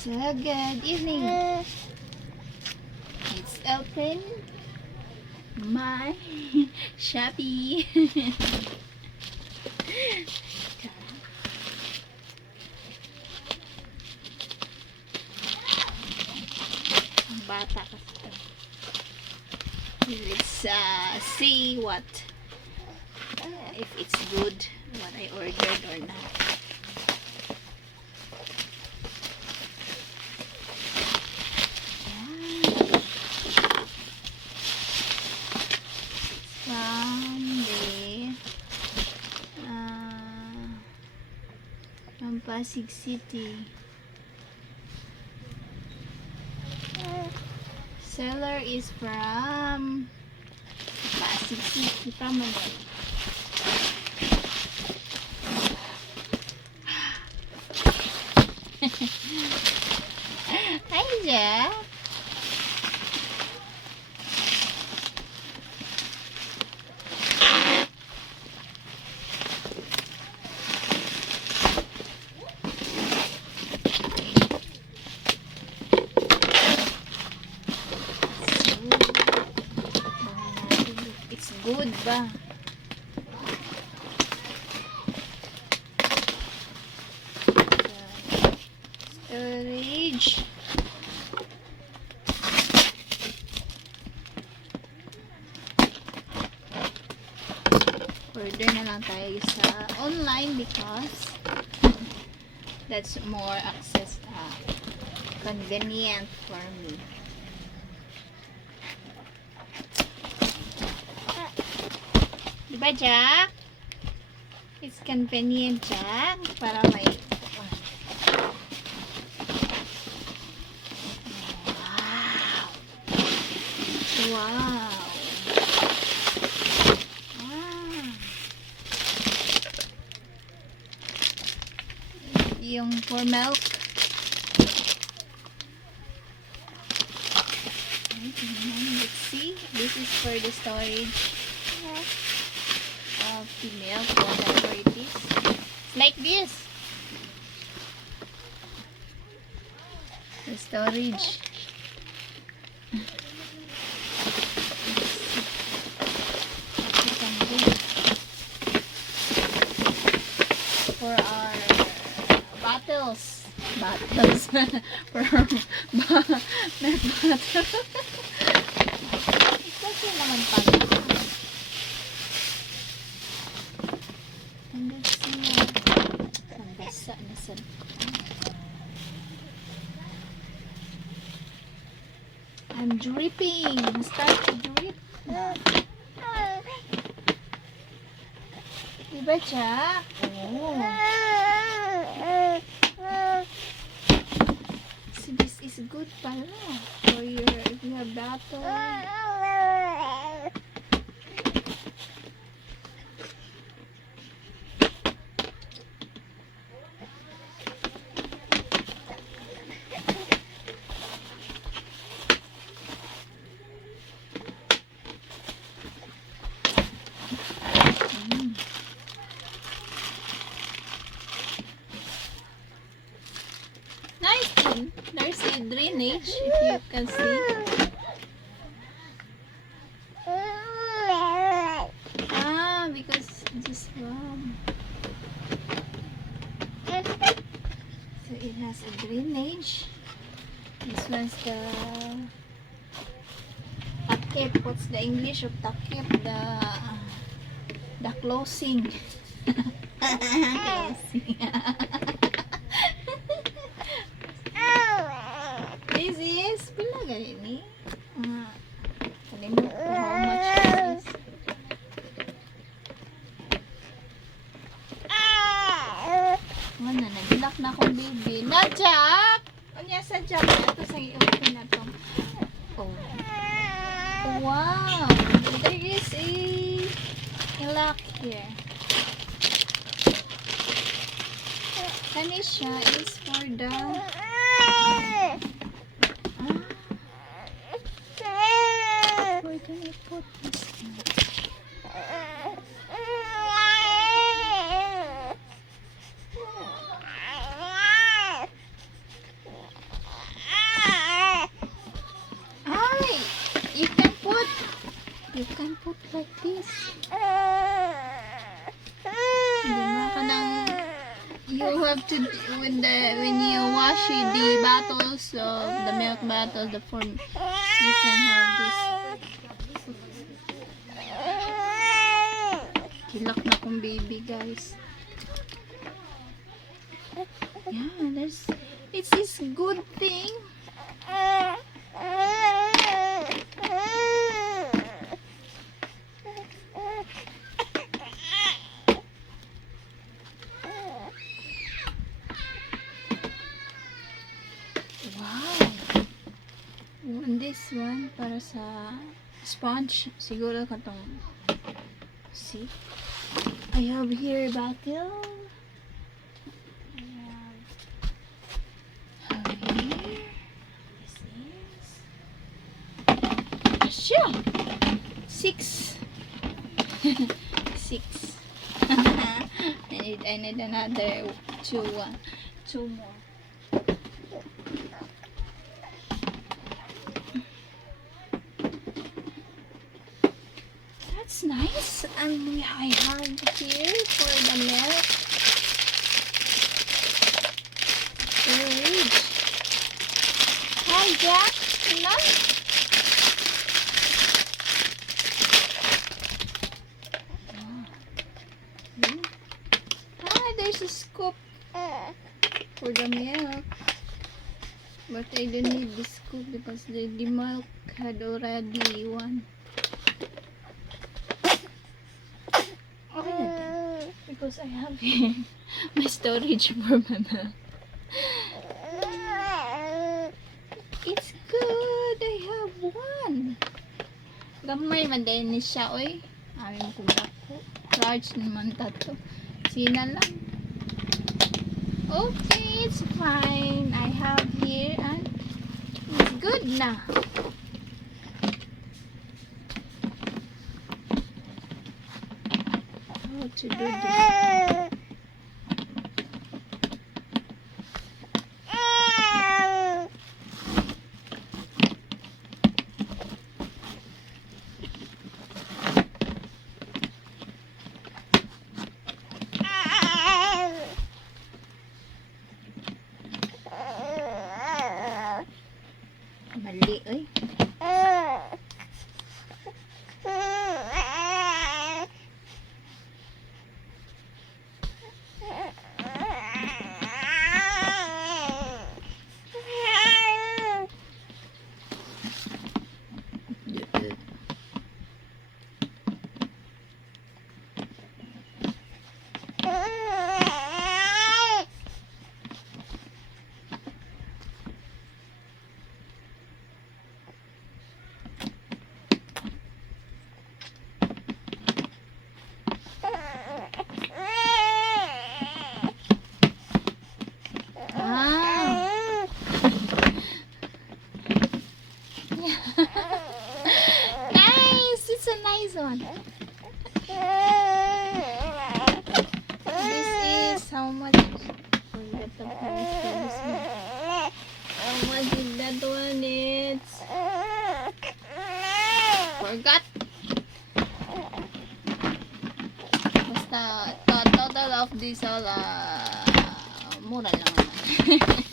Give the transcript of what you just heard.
So, good evening. It's open my Shopee. Ang bata kasi ito. Let's see what if it's good what I ordered or not. From Pasig City. Seller is from Pasig City. Prominent. Hi, Jack. It's good ba? Storage. Order na lang tayo sa online because that's more convenient for me. Diba, Jack? It's convenient, Jack. Para may... Wow! Wow! Yung for milk. Let's see. This is for the storage of the milk, whatever it is. It's like this. The storage. For our bottles. For our milk bottle. It's okay naman pala. And let's see. Ang basa na sa... I'm dripping. Start to drip. Diba, Jack? Oh. So this is good pala for your, if you have bottle. Nice thing. There's a drainage, if you can see. Ah, because this one. So it has a drainage. This one's the takip. What's the English of takip? The closing. Closing. This is pila gani. Kalimut ko how much this is. Wala na, nagilak na akong baby. Na, Jack! Unya sa Jack. Ito sa i-open na to. Oh. Wow! There is a lock here. Kanisha is for the... Where can I put this in? You can put like this. Diba kanang you have to when you wash the bottles of the milk bottles, the form you can have this. Hilak na kong baby, guys. Yeah, it's this good thing. Wow. And this one para sa sponge. Siguro katong see. I have here bottle. I have here. This is sure. 6. 6. I need another 2 more. That's nice. And I have here for the milk. Fridge. Hi, Jack. Hello. Hi, there's a scoop for the milk. But I don't need the scoop because the milk had already one. Because I have here my storage for my milk. It's good. I have one. Gamay man din ni siya, oy. Ami mo kung ako. Large naman tato. Sina lang. Okay, it's fine. I have here and it's good na. How to do this? Mali, oy. Nice! It's a nice one. This is how much? Forget the price for this one. How much is that one? It's forgot. Basta total of this all mura lang naman.